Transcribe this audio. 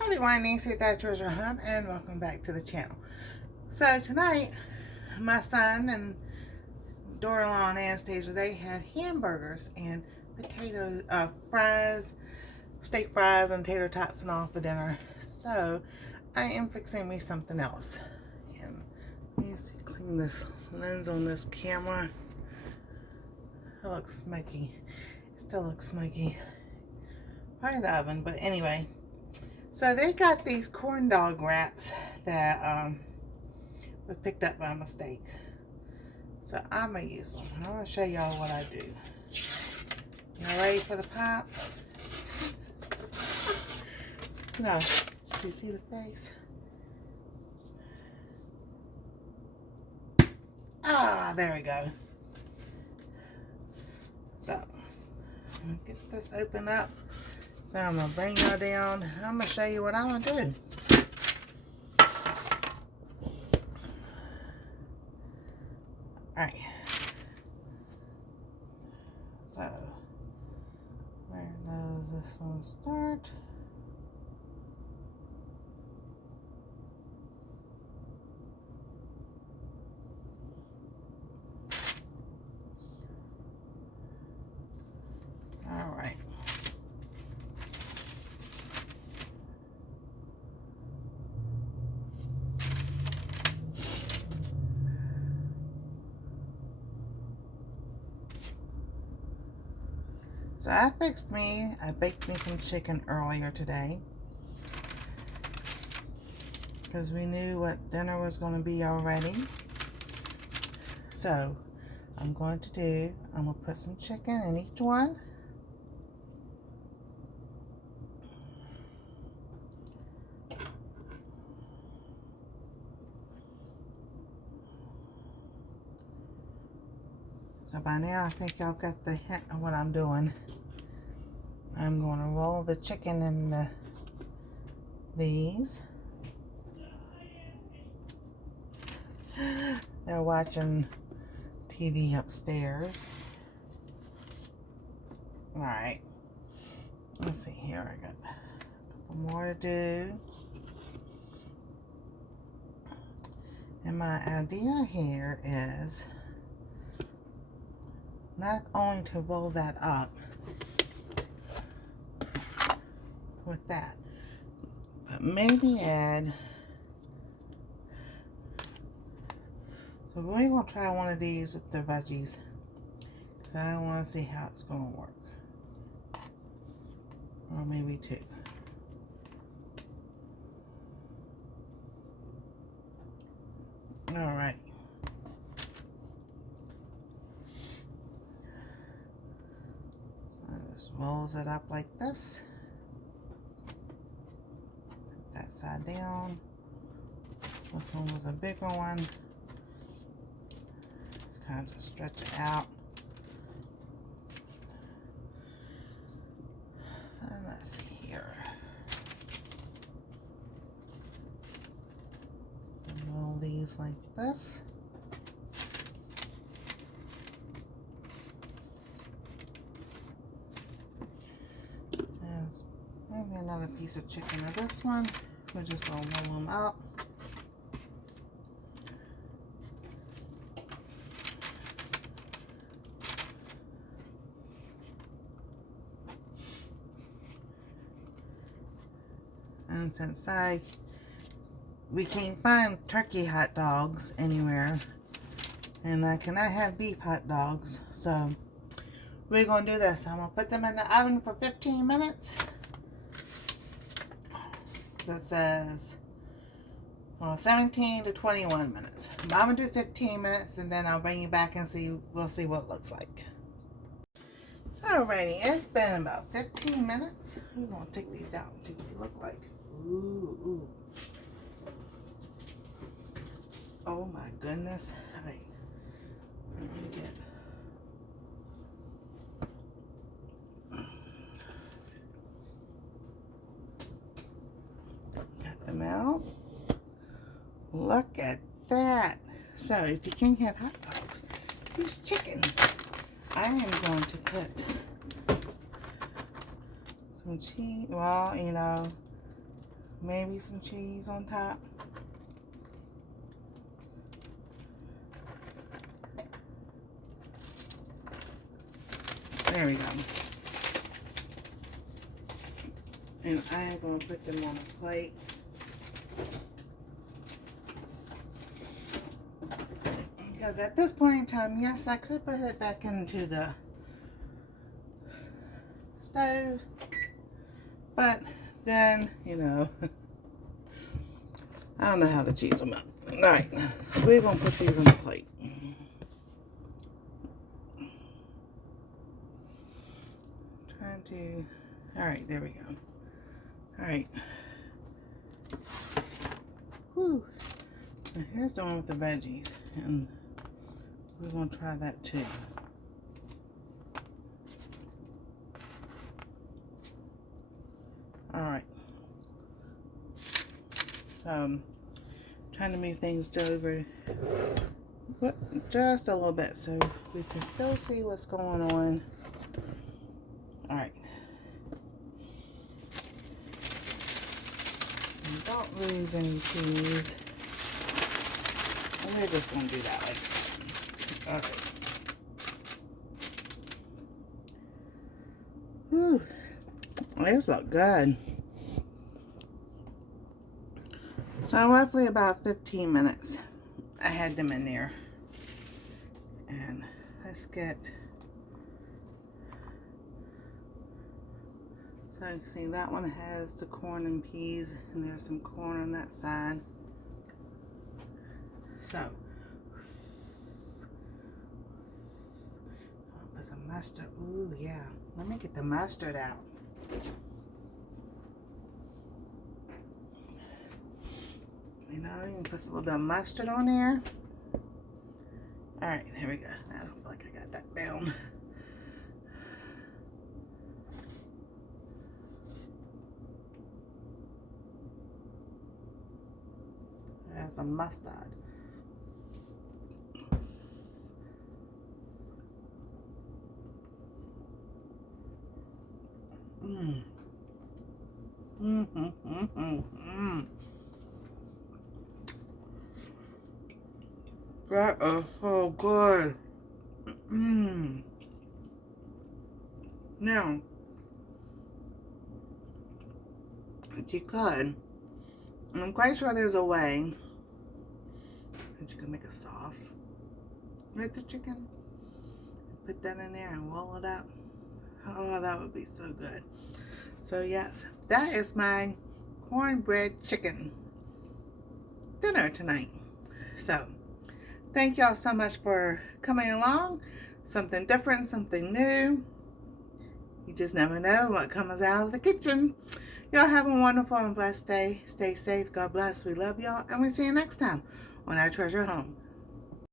Howdy, Anastsia, that's Treasure Hunt, and welcome back to the channel. So tonight, my son and daughter-in-law and Anastasia, they had hamburgers and potato fries, steak fries, and tater tots and all for dinner. So I am fixing me something else. And let me see, clean this lens on this camera. It looks smoky. It still looks smoky. Probably the oven, but anyway. So they got these corn dog wraps that was picked up by mistake. So I'm going to use them. I'm going to show y'all what I do. Y'all ready for the pop? No. Do you see the face? Ah, there we go. So, I'm going to get this open up. Now I'm going to bring y'all down. I'm going to show you what I'm going to do. Alright. So, where does this one start? Alright. So I baked me some chicken earlier today because we knew what dinner was going to be already. So I'm going to put some chicken in each one. So by now I think y'all got the hint of what I'm doing. I'm going to roll the chicken in these. They're watching TV upstairs. Alright. Let's see here. I got a couple more to do. And my idea here is not only to roll that up with that, but maybe add, so we're going to try one of these with the veggies because I want to see how it's going to work, or maybe two. All right. Just rolls it up like this. Put that side down. This one was a bigger one. Just kind of stretch it out. And let's see here. Roll these like this. Maybe another piece of chicken of this one. We're just going to roll them up. And since we can't find turkey hot dogs anywhere, and I cannot have beef hot dogs, so we're going to do this. I'm going to put them in the oven for 15 minutes. It says 17 to 21 minutes. But I'm gonna do 15 minutes and then I'll bring you back and we'll see what it looks like. Alrighty, it's been about 15 minutes. I'm gonna take these out and see what they look like. Ooh. Oh my goodness. Alright. Let me get them out. Look at that. So if you can't have hot dogs, use chicken. I am going to put some cheese. Well, you know, Maybe some cheese on top. There we go. And I am going to put them on a plate. Because at this point in time, yes, I could put it back into the stove. But then, you know, I don't know how the cheese will melt. Alright, so we're going to put these on the plate. Trying to, alright, there we go. Alright. Whew. Now here's the one with the veggies. And we're going to try that too. Alright. So, I'm trying to move things over just a little bit so we can still see what's going on. Alright. Don't lose any cheese. And we're just going to do that like that. Alright. Whew. Those look good. So roughly about 15 minutes I had them in there. And let's get, so you can see that one has the corn and peas, and there's some corn on that side. So I'll put some mustard. Ooh, yeah. Let me get the mustard out. You know, you can put a little bit of mustard on there. Alright, here we go. I don't feel like I got that down. There's some mustard. Mmm. That is so good. Now, if you could, and I'm quite sure there's a way that you can make a sauce with the chicken. Put that in there and roll it up. Oh, that would be so good. So yes, that is my cornbread chicken dinner tonight. So, thank y'all so much for coming along. Something different, something new. You just never know what comes out of the kitchen. Y'all have a wonderful and blessed day. Stay safe. God bless. We love y'all. And we'll see you next time on Our Treasure Home.